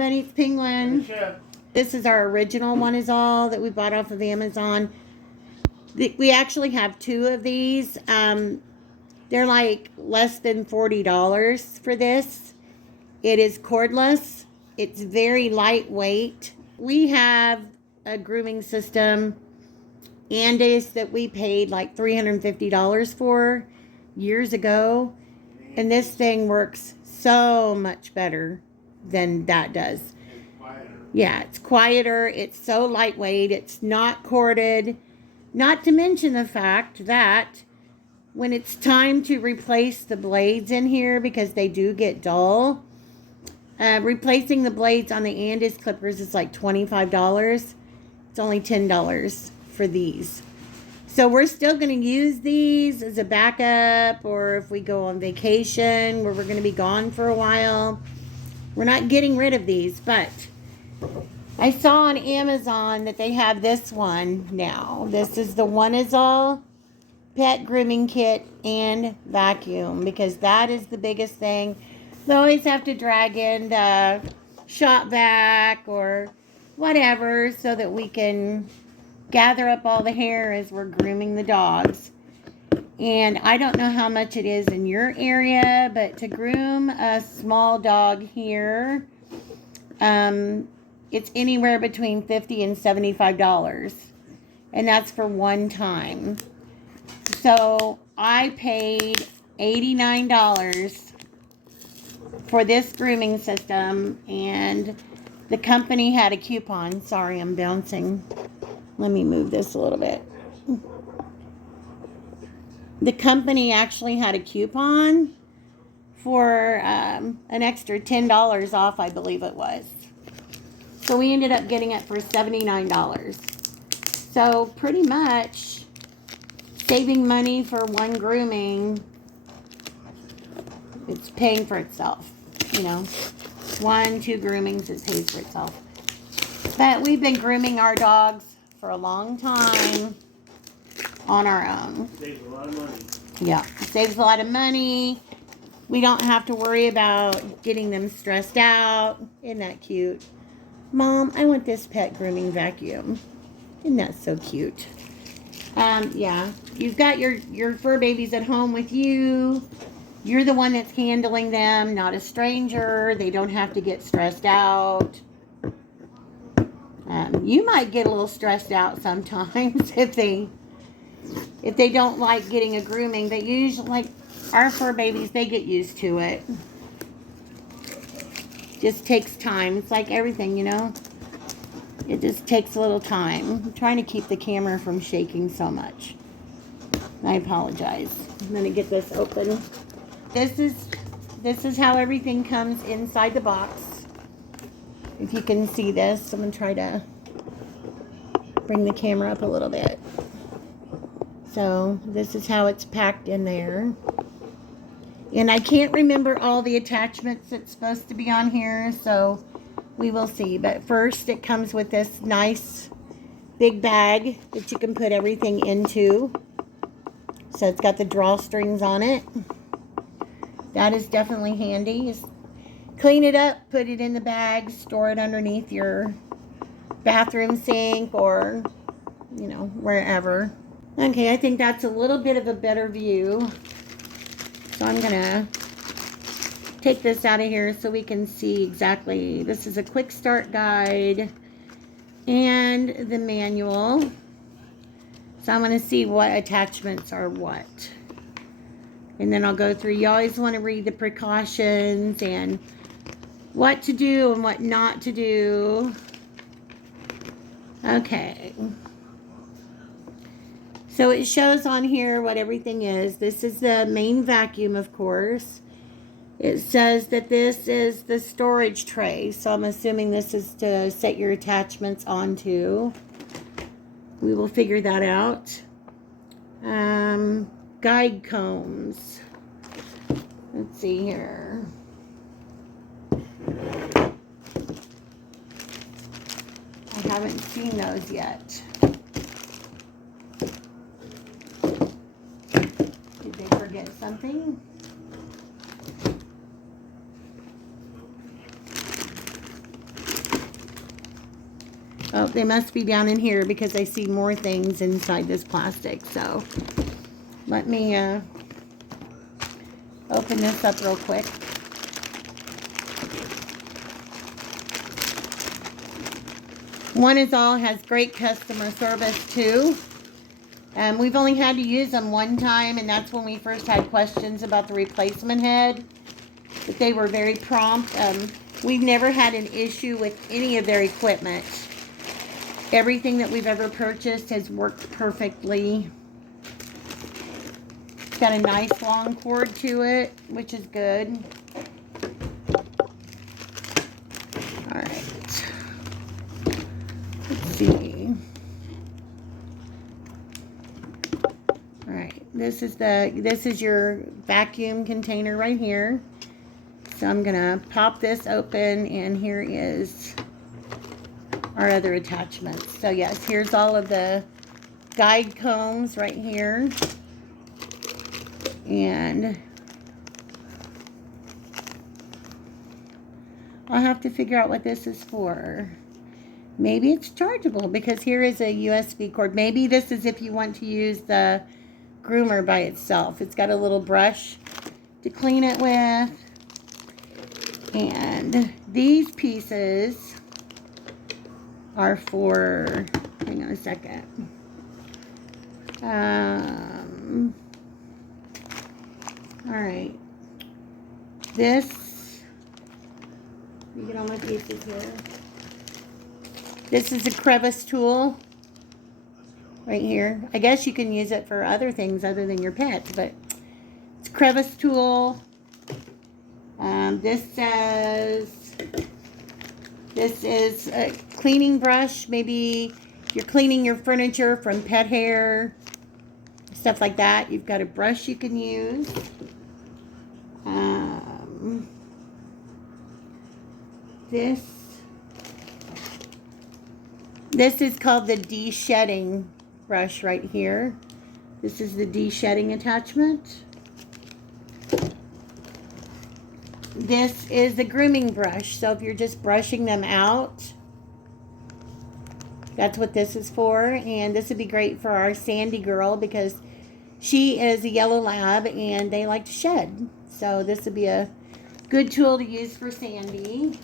buddy. It's Penguin. This is our original Oneisall that we bought off of Amazon. We actually have 2 of these. They're like less than $40 for this. It is cordless. It's very lightweight. We have a grooming system, Andis, that we paid like $350 for years ago. And this thing works so much better than that does. Yeah, it's quieter. It's so lightweight. It's not corded. Not to mention the fact that when it's time to replace the blades in here, because they do get dull, replacing the blades on the Andis clippers is like $25. It's only $10 for these. So we're still going to use these as a backup, or if we go on vacation where we're going to be gone for a while. We're not getting rid of these, but I saw on Amazon that they have this one now. This is the Oneisall pet grooming kit and vacuum, because that is the biggest thing. They always have to drag in the shop vac or whatever so that we can gather up all the hair as we're grooming the dogs. And I don't know how much it is in your area, but to groom a small dog here, it's anywhere between $50 and $75. And that's for one time. So I paid $89 for this grooming system, and the company had a coupon. Sorry, I'm bouncing. Let me move this a little bit. The company actually had a coupon for an extra $10 off, I believe it was. So we ended up getting it for $79. So pretty much saving money for one grooming, it's paying for itself. You know, 1, 2 groomings, it pays for itself. But we've been grooming our dogs for a long time on our own. Saves a lot of money. Yeah, saves a lot of money. We don't have to worry about getting them stressed out. Isn't that cute? Mom, I want this pet grooming vacuum. Isn't that so cute? Yeah, you've got your fur babies at home with you. You're the one that's handling them, not a stranger. They don't have to get stressed out. You might get a little stressed out sometimes if they don't like getting a grooming. But usually, like our fur babies, they get used to it. Just takes time. It's like everything, you know. It just takes a little time. I'm trying to keep the camera from shaking so much. I apologize. I'm gonna get this open. This is how everything comes inside the box. If you can see this, I'm gonna try to bring the camera up a little bit. So this is how it's packed in there. And I can't remember all the attachments that's supposed to be on here, so we will see. But first, it comes with this nice big bag that you can put everything into. So it's got the drawstrings on it. That is definitely handy. Just clean it up, put it in the bag, store it underneath your bathroom sink or, you know, wherever. Okay, I think that's a little bit of a better view. So I'm going to take this out of here so we can see exactly. This is a quick start guide and the manual. So I'm going to see what attachments are what. And then I'll go through. You always want to read the precautions and what to do and what not to do. Okay. So it shows on here what everything is. This is the main vacuum, of course. It says that this is the storage tray. So I'm assuming this is to set your attachments onto. We will figure that out. Guide combs. Let's see here. I haven't seen those yet. Did they forget something? Oh, they must be down in here because I see more things inside this plastic. So let me open this up real quick. Oneisall has great customer service too. We've only had to use them one time, and that's when we first had questions about the replacement head. But they were very prompt. We've never had an issue with any of their equipment. Everything that we've ever purchased has worked perfectly. It's got a nice long cord to it, which is good. Alright. Let's see. Alright, this is your vacuum container right here. So I'm gonna pop this open, and here is our other attachments. So yes, here's all of the guide combs right here. And I'll have to figure out what this is for. Maybe it's chargeable, because here is a USB cord. Maybe this is if you want to use the groomer by itself. It's got a little brush to clean it with. And these pieces are for, hang on a second. Alright. This, let me get all my pieces here. This is a crevice tool right here. I guess you can use it for other things other than your pets, but it's a crevice tool. This says, this is a cleaning brush. Maybe you're cleaning your furniture from pet hair, stuff like that. You've got a brush you can use. This is called the de-shedding brush right here. This is the de-shedding attachment. This is the grooming brush. So if you're just brushing them out, that's what this is for. And this would be great for our Sandy girl, because she is a yellow lab and they like to shed. So this would be a good tool to use for Sandy.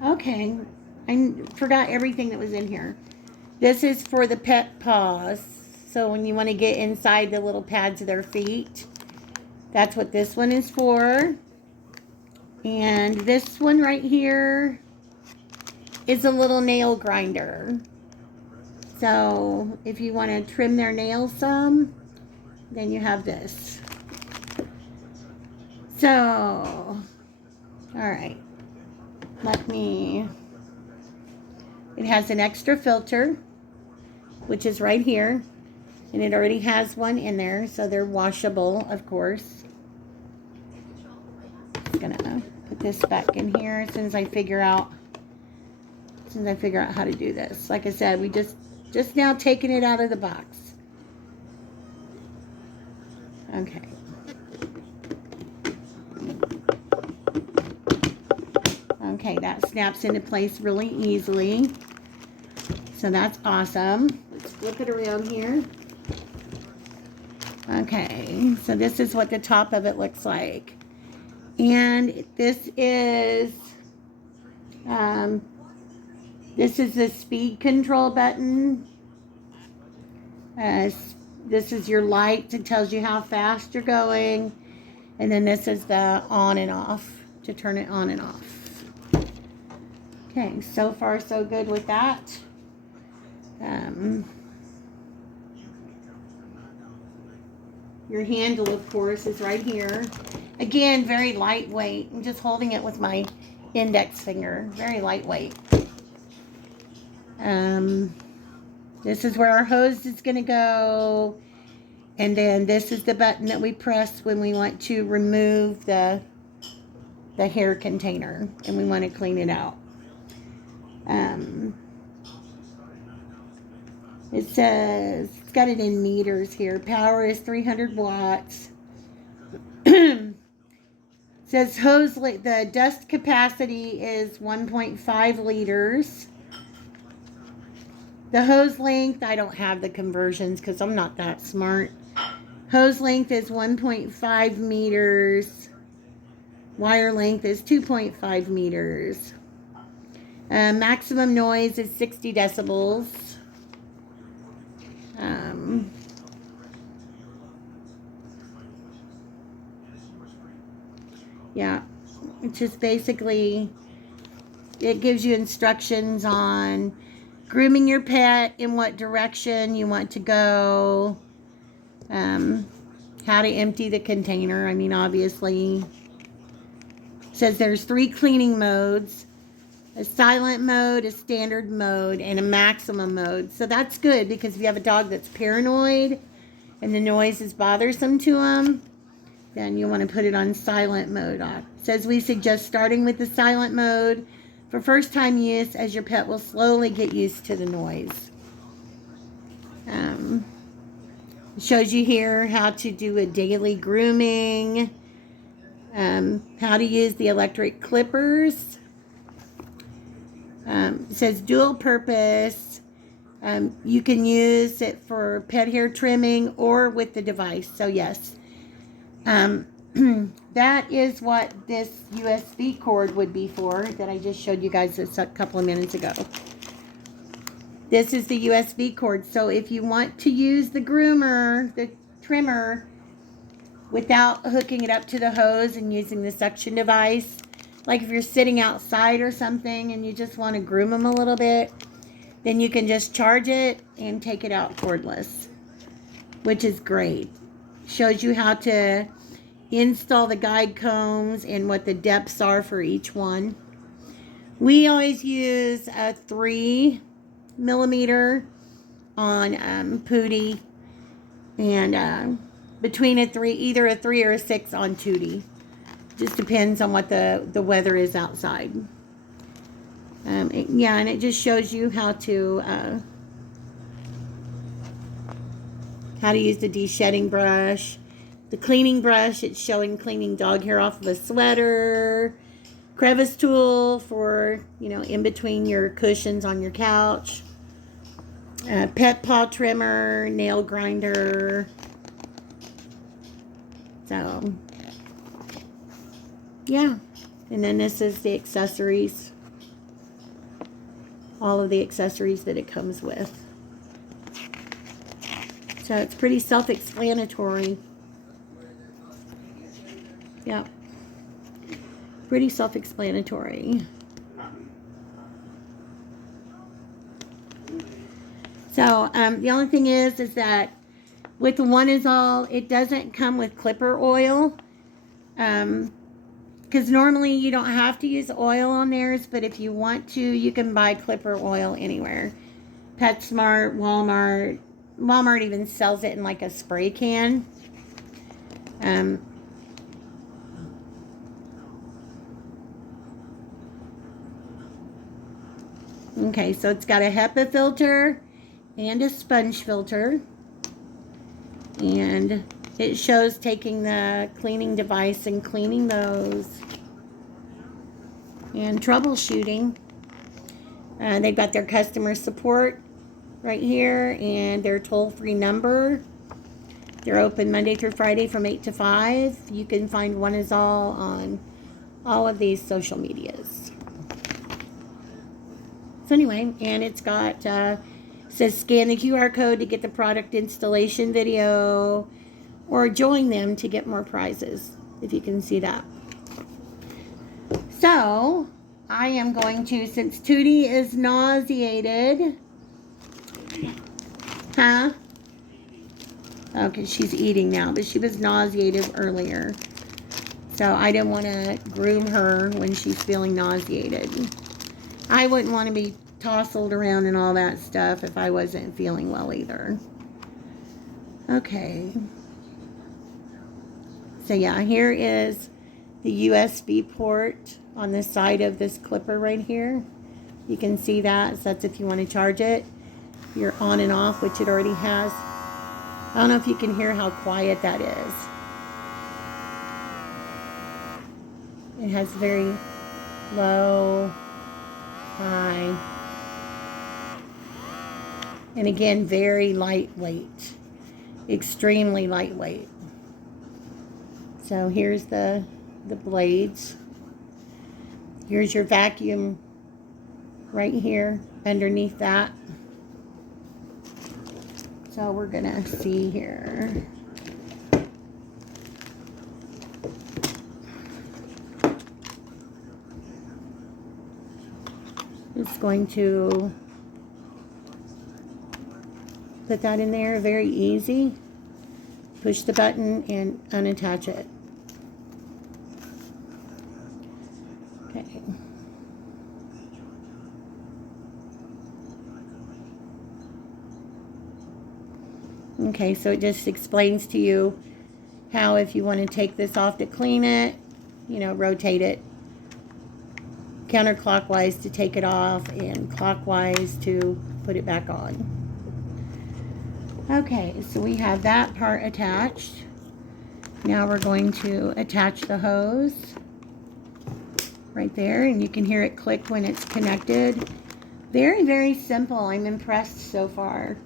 Okay, I forgot everything that was in here. This is for the pet paws. So when you want to get inside the little pads of their feet, that's what this one is for. And this one right here is a little nail grinder. So if you want to trim their nails some, then you have this. So, all right. It has an extra filter, which is right here. And it already has one in there, so they're washable, of course. I'm gonna put this back in here as soon as I figure out how to do this. Like I said, we just now taking it out of the box. Okay. Okay, that snaps into place really easily. So that's awesome. Let's flip it around here. Okay, so this is what the top of it looks like. And this is the speed control button. This is your light that tells you how fast you're going. And then this is the on and off, to turn it on and off. Okay, so far so good with that. Your handle, of course, is right here. Again, very lightweight. I'm just holding it with my index finger. Very lightweight. This is where our hose is going to go. And then this is the button that we press when we want to remove the hair container and we want to clean it out. It says, it's got it in meters here. Power is 300 watts. Says hose, the dust capacity is 1.5 liters. The hose length, I don't have the conversions because I'm not that smart. Hose length is 1.5 meters. Wire length is 2.5 meters. Maximum noise is 60 decibels. Yeah, it's just basically, it gives you instructions on grooming your pet, in what direction you want to go, how to empty the container. I mean, obviously, it says there's 3 cleaning modes: a silent mode, a standard mode, and a maximum mode. So that's good, because if you have a dog that's paranoid and the noise is bothersome to them, then you want to put it on silent mode. It says we suggest starting with the silent mode for first time use, as your pet will slowly get used to the noise. It shows you here how to do a daily grooming, how to use the electric clippers. It says dual purpose. You can use it for pet hair trimming or with the device. So yes, that is what this USB cord would be for, that I just showed you guys a couple of minutes ago. This is the USB cord. So if you want to use the groomer, the trimmer, without hooking it up to the hose and using the suction device, like if you're sitting outside or something and you just want to groom them a little bit, then you can just charge it and take it out cordless, which is great. Shows you how to install the guide combs and what the depths are for each one. We always use a 3 millimeter on Pootie, and between either a 3 or a 6 on Tootie. Just depends on what the weather is outside. Yeah, and it just shows you how to use the de-shedding brush. The cleaning brush, it's showing cleaning dog hair off of a sweater. Crevice tool for, in between your cushions on your couch. Pet paw trimmer, nail grinder. So, yeah. And then this is the accessories. All of the accessories that it comes with. So it's pretty self-explanatory. Yeah. Pretty self-explanatory. So the only thing is that with the Oneisall, it doesn't come with clipper oil. Because normally you don't have to use oil on theirs, but if you want to, you can buy clipper oil anywhere. PetSmart, Walmart. Walmart even sells it in like a spray can. Okay, so it's got a HEPA filter and a sponge filter. And it shows taking the cleaning device and cleaning those. And troubleshooting. They've got their customer support right here and their toll-free number. They're open Monday through Friday from 8 to 5. You can find Oneisall on all of these social medias. So anyway, and it's got, says scan the QR code to get the product installation video, or join them to get more prizes, if you can see that. So, I am going to, since Tootie is nauseated, okay, she's eating now, but she was nauseated earlier. So, I didn't want to groom her when she's feeling nauseated. I wouldn't want to be tousled around and all that stuff if I wasn't feeling well either. Okay. So yeah, here is the USB port on the side of this clipper right here. You can see that. So that's if you want to charge it. Your on and off, which it already has. I don't know if you can hear how quiet that is. It has very low, high, and again, very lightweight, extremely lightweight. So here's the blades. Here's your vacuum right here underneath that. So we're gonna see here. Just going to put that in there, very easy. Push the button and unattach it. Okay. Okay, so it just explains to you how if you want to take this off to clean it, you know, rotate it counterclockwise to take it off and clockwise to put it back on. Okay, so we have that part attached. Now we're going to attach the hose right there, and you can hear it click when it's connected. Very, very simple. I'm impressed so far.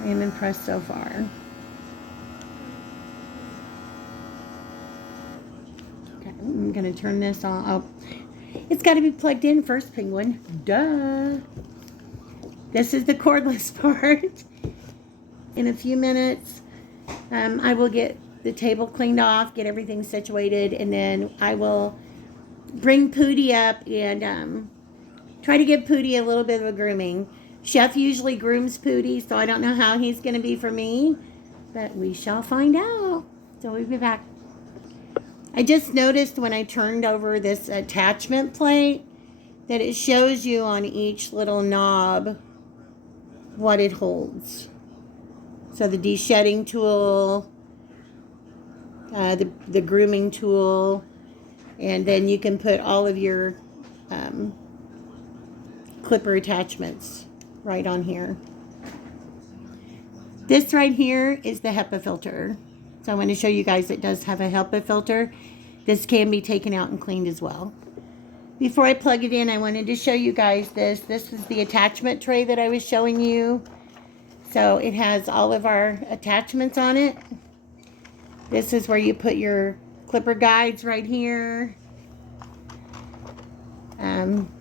I am impressed so far. Okay, I'm going to turn this on. Oh, it's got to be plugged in first, Penguin. Duh. This is the cordless part. In a few minutes, I will get the table cleaned off, get everything situated, and then I will bring Pootie up and try to give Pootie a little bit of a grooming. Chef usually grooms Pootie, so I don't know how he's going to be for me, but we shall find out. So we'll be back. I just noticed when I turned over this attachment plate that it shows you on each little knob what it holds. So the de-shedding tool, the grooming tool, and then you can put all of your clipper attachments right on here. This right here is the HEPA filter. So I'm going to show you guys it does have a HEPA filter. This can be taken out and cleaned as well. Before I plug it in, I wanted to show you guys this. This is the attachment tray that I was showing you. So it has all of our attachments on it. This is where you put your clipper guides right here.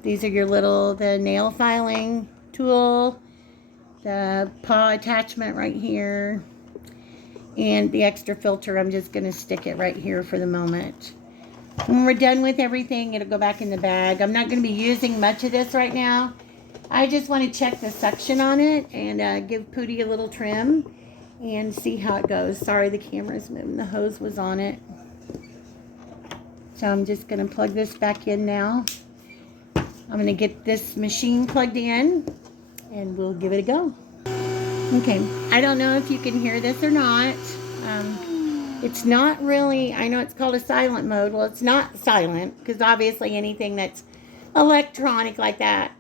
These are your the nail filing tool, the paw attachment right here, and the extra filter. I'm just going to stick it right here for the moment. When we're done with everything, it'll go back in the bag. I'm not going to be using much of this right now. I just want to check the suction on it and give Pootie a little trim and see how it goes. Sorry, the camera's moving. The hose was on it. So I'm just going to plug this back in now. I'm going to get this machine plugged in and we'll give it a go. Okay, I don't know if you can hear this or not. It's not really, I know it's called a silent mode. Well, it's not silent because obviously anything that's electronic like that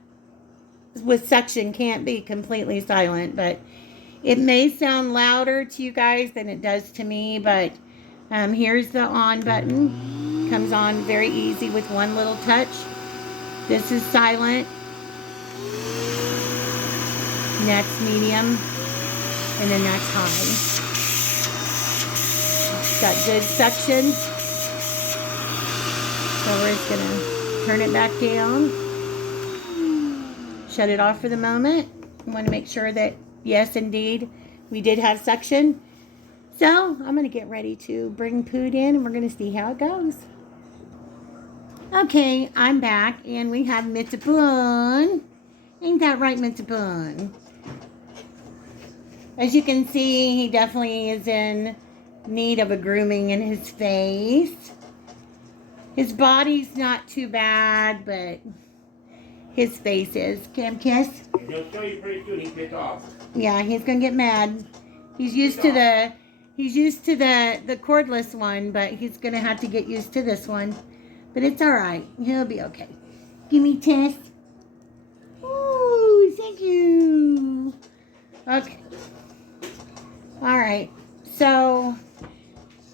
with suction can't be completely silent, but it may sound louder to you guys than it does to me. But here's the on button. Comes on very easy with one little touch. This is silent. Next medium, and then that's high. It's got good suction. So we're just gonna turn it back down. Shut it off for the moment. I want to make sure that, yes, indeed, we did have suction. So I'm going to get ready to bring Poot in and we're going to see how it goes. Okay, I'm back and we have Mitsapun. Ain't that right, Mitsapun? As you can see, he definitely is in need of a grooming in his face. His body's not too bad, but his face is. Cam kiss? He'll show you pretty soon. He gets off. Yeah, he's gonna get mad. He's used to the cordless one, but he's gonna have to get used to this one. But it's all right. He'll be okay. Give me Tess. Ooh, thank you. Okay. All right. So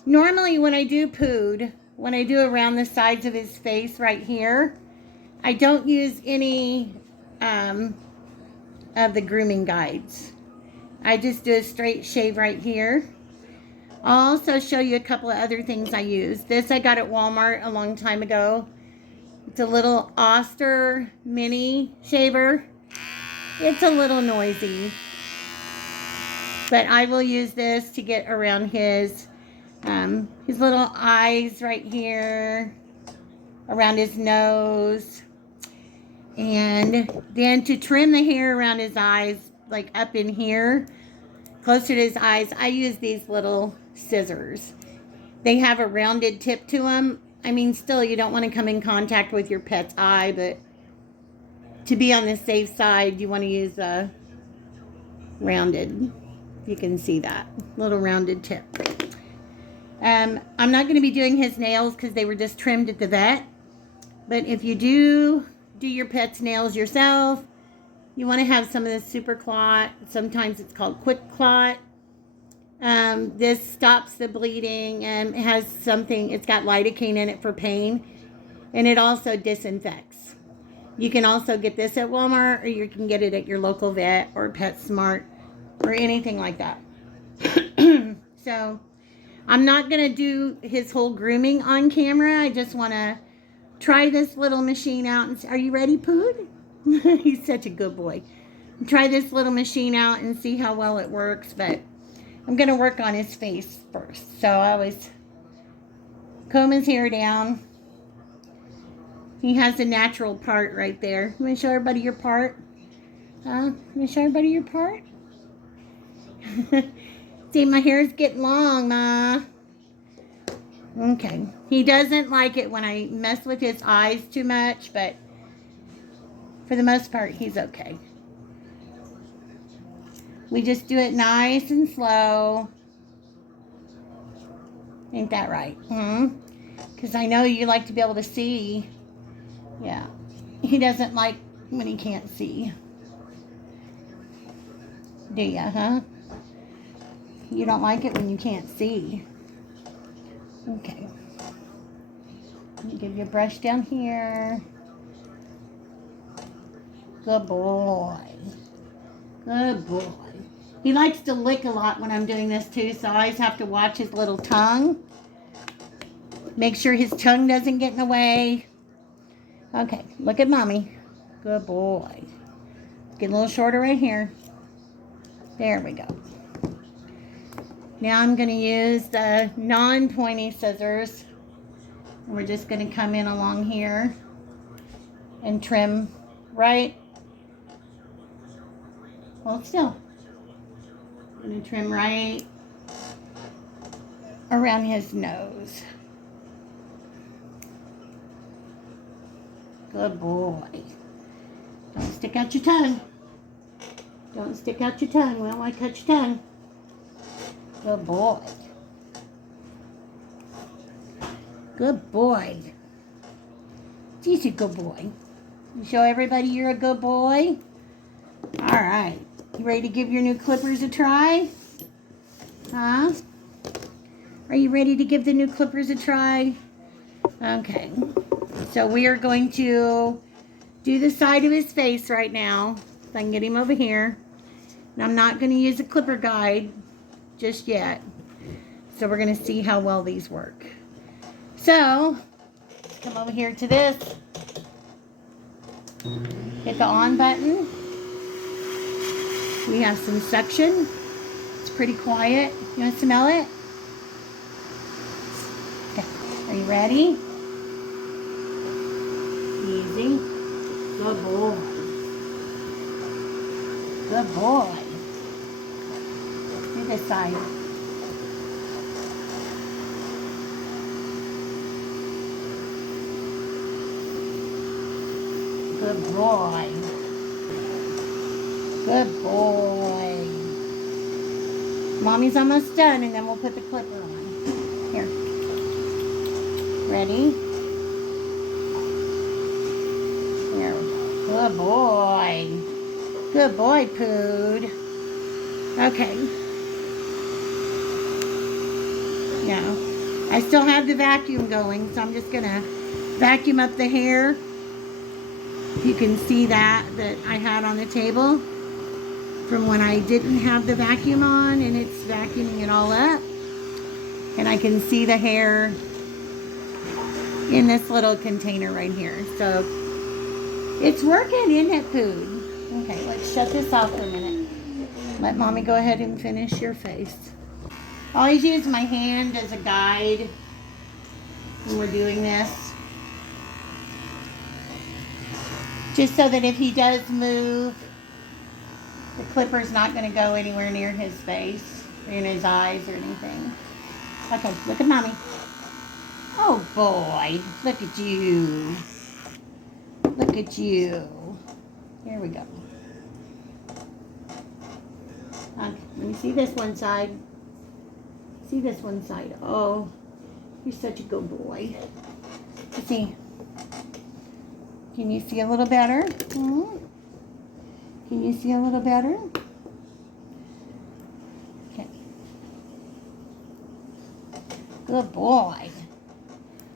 normally when I do Pood, when I do around the sides of his face right here, I don't use any of the grooming guides. I just do a straight shave right here. I'll also show you a couple of other things I use. This I got at Walmart a long time ago. It's a little Oster mini shaver. It's a little noisy, but I will use this to get around his little eyes right here, around his nose, and then to trim the hair around his eyes, like up in here, closer to his eyes, I use these little scissors. They have a rounded tip to them. I mean, still, you don't want to come in contact with your pet's eye, but to be on the safe side, you want to use a rounded. You can see that little rounded tip. I'm not going to be doing his nails because they were just trimmed at the vet. But if you do your pet's nails yourself, you want to have some of this super clot. Sometimes it's called quick clot. This stops the bleeding and it has something, it's got lidocaine in it for pain. And it also disinfects. You can also get this at Walmart, or you can get it at your local vet or PetSmart or anything like that. So I'm not going to do his whole grooming on camera. I just want to try this little machine out. And are you ready, Pood? He's such a good boy. Try this little machine out and see how well it works. But I'm going to work on his face first. So I always comb his hair down. He has a natural part right there. You want to show everybody your part? Huh? You want to show everybody your part? See, my hair's getting long, Ma. Okay. He doesn't like it when I mess with his eyes too much, but for the most part, he's okay. We just do it nice and slow. Ain't that right? Because I know you like to be able to see. Yeah. He doesn't like when he can't see. Do ya, huh? You don't like it when you can't see. Okay. Let me give you a brush down here. Good boy. Good boy. He likes to lick a lot when I'm doing this too, so I always have to watch his little tongue. Make sure his tongue doesn't get in the way. Okay, look at Mommy. Good boy. Get a little shorter right here. There we go. Now I'm going to use the non-pointy scissors. We're just going to come in along here and trim right. Hold still. I'm going to trim right around his nose. Good boy. Don't stick out your tongue. Don't stick out your tongue. We don't want to cut your tongue. Good boy. Good boy. He's a good boy. You show everybody you're a good boy? All right. You ready to give your new clippers a try? Huh? Are you ready to give the new clippers a try? Okay. So we are going to do the side of his face right now. If I can get him over here. And I'm not going to use a clipper guide just yet. So we're going to see how well these work. So, come over here to this. Hit the on button. We have some suction. It's pretty quiet. You want to smell it? Okay. Are you ready? Easy. Good boy. Good boy. Do this side. Good boy. Good boy. Mommy's almost done, and then we'll put the clipper on. Here. Ready? There we go. Good boy. Good boy, Pood. Okay. Now, I still have the vacuum going, so I'm just gonna vacuum up the hair. You can see that I had on the table from when I didn't have the vacuum on, and it's vacuuming it all up. And I can see the hair in this little container right here. So it's working, isn't it, Pooh? Okay, let's shut this off for a minute. Let Mommy go ahead and finish your face. I always use my hand as a guide when we're doing this. Just so that if he does move, the clipper's not going to go anywhere near his face, or in his eyes or anything. Okay, look at Mommy. Oh boy, look at you. Look at you. Here we go. Okay, let me see this one side. See this one side. Oh, you're such a good boy. Let's see. Can you see a little better? Hmm? Can you see a little better? Okay. Good boy.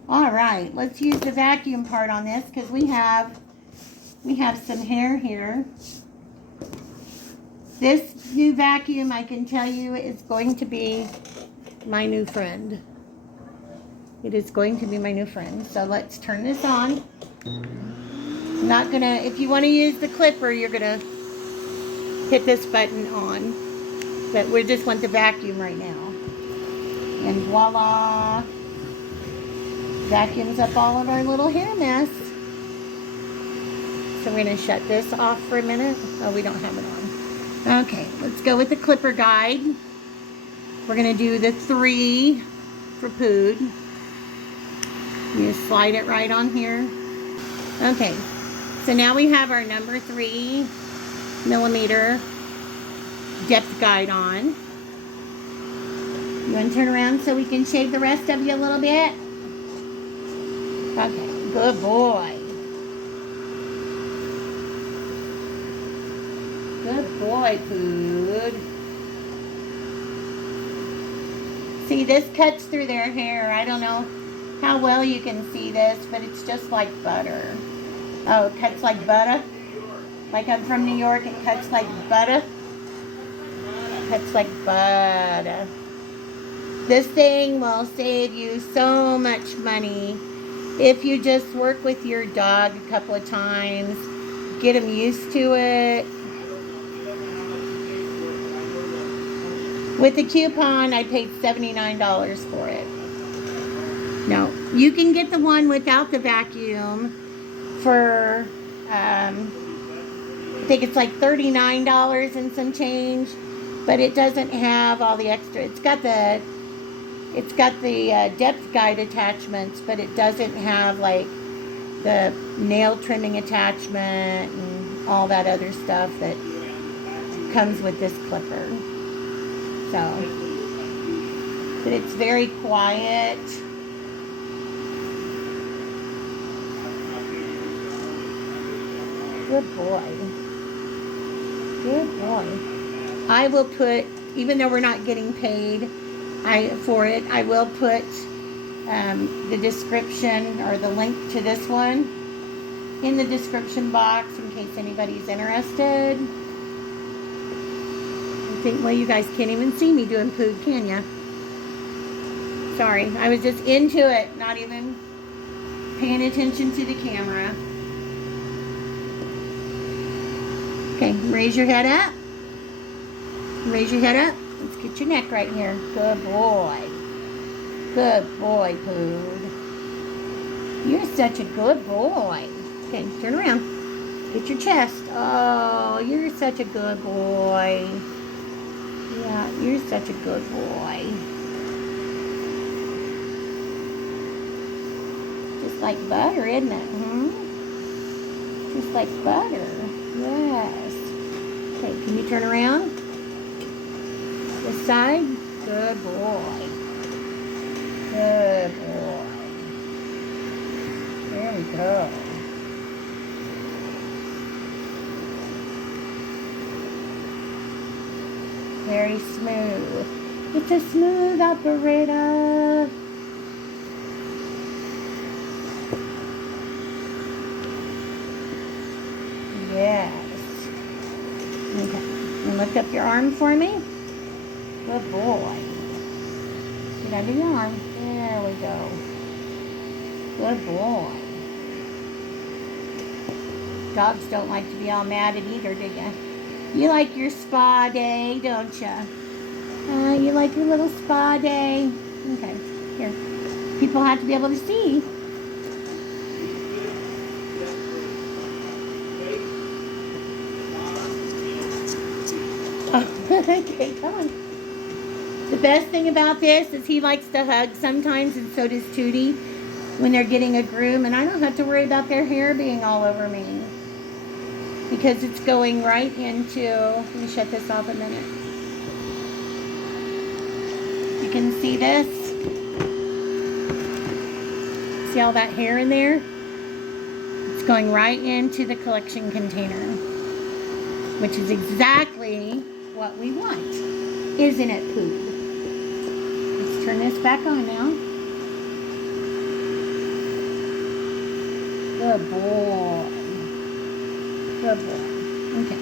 All right, let's use the vacuum part on this because we have some hair here. This new vacuum, I can tell you, is going to be my new friend. It is going to be my new friend. So let's turn this on. I'm not gonna, if you want to use the clipper, you're gonna hit this button on. But we just want the vacuum right now. And voila. Vacuums up all of our little hair mess. So we're gonna shut this off for a minute. Oh, we don't have it on. Okay, let's go with the clipper guide. We're gonna do the 3 for Pood. You just slide it right on here. Okay, so now we have our number 3 millimeter depth guide on. You want to turn around so we can shave the rest of you a little bit? Okay, good boy. Good boy, Pood. See, this cuts through their hair. I don't know how well you can see this, but it's just like butter. Oh, it cuts like butter? Like I'm from New York, it cuts like butter? Cuts like butter. This thing will save you so much money if you just work with your dog a couple of times, get him used to it. With the coupon, I paid $79 for it. No, you can get the one without the vacuum for, I think it's like $39 and some change, but it doesn't have all the extra. It's got the depth guide attachments, but it doesn't have like the nail trimming attachment and all that other stuff that comes with this clipper. So, but it's very quiet. Good boy. Good boy. I will put, even though we're not getting paid for it, I will put the description or the link to this one in the description box in case anybody's interested. I think, well, you guys can't even see me doing Pood, can ya? Sorry, I was just into it, not even paying attention to the camera. Okay, raise your head up. Raise your head up. Let's get your neck right here. Good boy. Good boy, Pood. You're such a good boy. Okay, turn around. Get your chest. Oh, you're such a good boy. Yeah, you're such a good boy. Just like butter, isn't it? Just like butter. Yes. Okay, can you turn around? This side? Good boy. Good boy. There we go. Very smooth. It's a smooth operator. Lift up your arm for me. Good boy. Get under your arm. There we go. Good boy. Dogs don't like to be all mad at either, do you? You like your spa day, don't you? You like your little spa day? Okay, here. People have to be able to see. Okay, come on. The best thing about this is he likes to hug sometimes, and so does Tootie when they're getting a groom, and I don't have to worry about their hair being all over me because it's going right into, let me shut this off a minute. You can see this. See all that hair in there? It's going right into the collection container, which is exactly what we want. Isn't it, Pooh? Let's turn this back on now. Good boy. Good boy. Okay.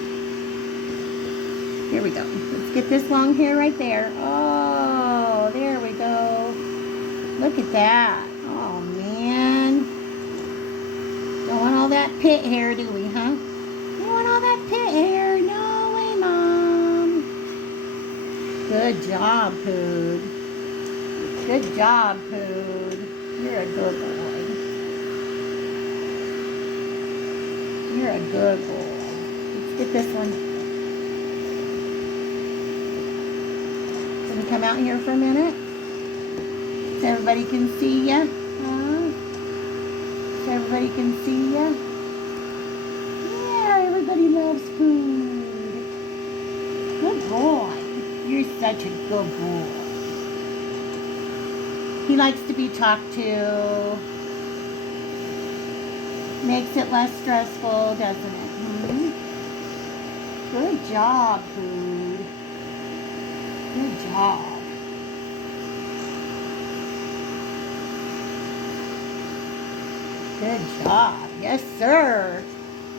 Here we go. Let's get this long hair right there. Oh, there we go. Look at that. Oh, man. Don't want all that pit hair, do we, huh? You want all that pit hair? No way, Mom. Good job, Pooh. Good job, Pooh. You're a good boy. You're a good boy. Let's get this one. Can we come out here for a minute? So everybody can see ya? Huh? So everybody can see ya? Yeah, everybody loves food. Good boy. You're such a good boy. He likes to be talked to. Makes it less stressful, doesn't it? Hmm? Good job, Pooh. Good job. Good job. Yes, sir.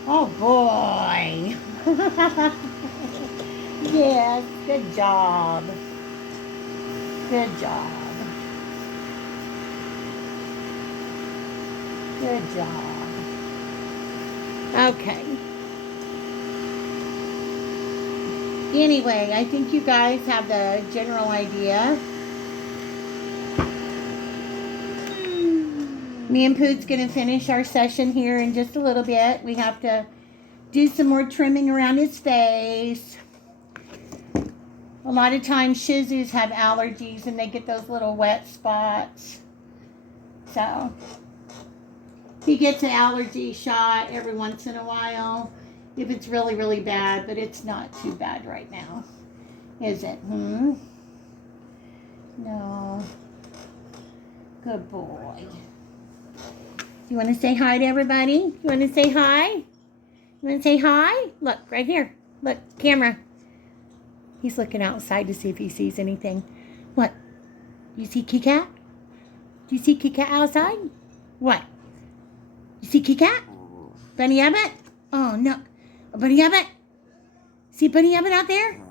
Oh, boy. Yes, good job. Good job. Good job. Okay. Anyway, I think you guys have the general idea. Me and Pooh's going to finish our session here in just a little bit. We have to do some more trimming around his face. A lot of times Shih Tzus have allergies and they get those little wet spots. So he gets an allergy shot every once in a while if it's really, really bad, but it's not too bad right now, is it? No. Good boy. You want to say hi to everybody? You want to say hi? You want to say hi? Look, right here. Look, camera. He's looking outside to see if he sees anything. What? You see Kit Kat? Do you see Kit Kat outside? What? You see Kit Kat? Bunny Abbott? Oh, no. A Bunny Abbott? See Bunny Abbott out there?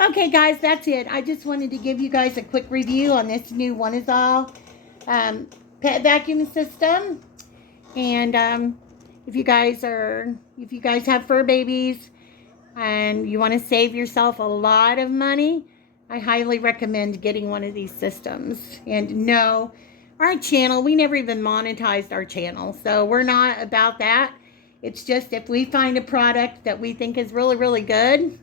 Okay, guys, that's it. I just wanted to give you guys a quick review on this new Oneisall pet vacuum system. And if you guys have fur babies and you want to save yourself a lot of money, I highly recommend getting one of these systems. And no, our channel, we never even monetized our channel, so we're not about that. It's just if we find a product that we think is really, really good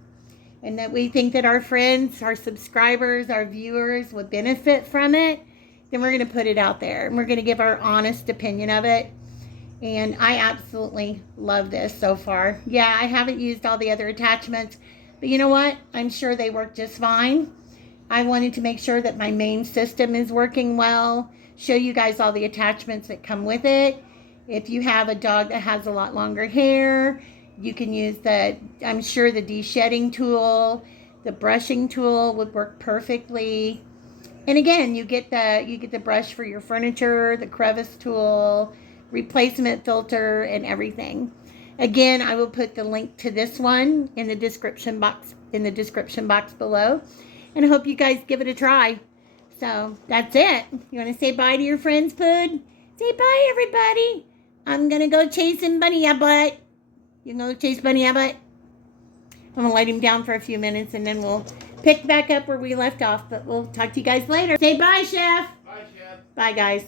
and that we think that our friends, our subscribers, our viewers would benefit from it, then we're going to put it out there and we're going to give our honest opinion of it. And I absolutely love this so far. Yeah, I haven't used all the other attachments, but you know what? I'm sure they work just fine. I wanted to make sure that my main system is working well, show you guys all the attachments that come with it. If you have a dog that has a lot longer hair, you can use I'm sure the de-shedding tool, the brushing tool would work perfectly. And again, you get the brush for your furniture, the crevice tool, replacement filter, and everything. Again, I will put the link to this one in the description box below. And I hope you guys give it a try. So that's it. You want to say bye to your friends, Food? Say bye, everybody. I'm going to go chasing Bunny Abbott. You can go chase Bunny Abbott. I'm going to let him down for a few minutes and then we'll pick back up where we left off. But we'll talk to you guys later. Say bye, Chef. Bye, Chef. Bye, guys.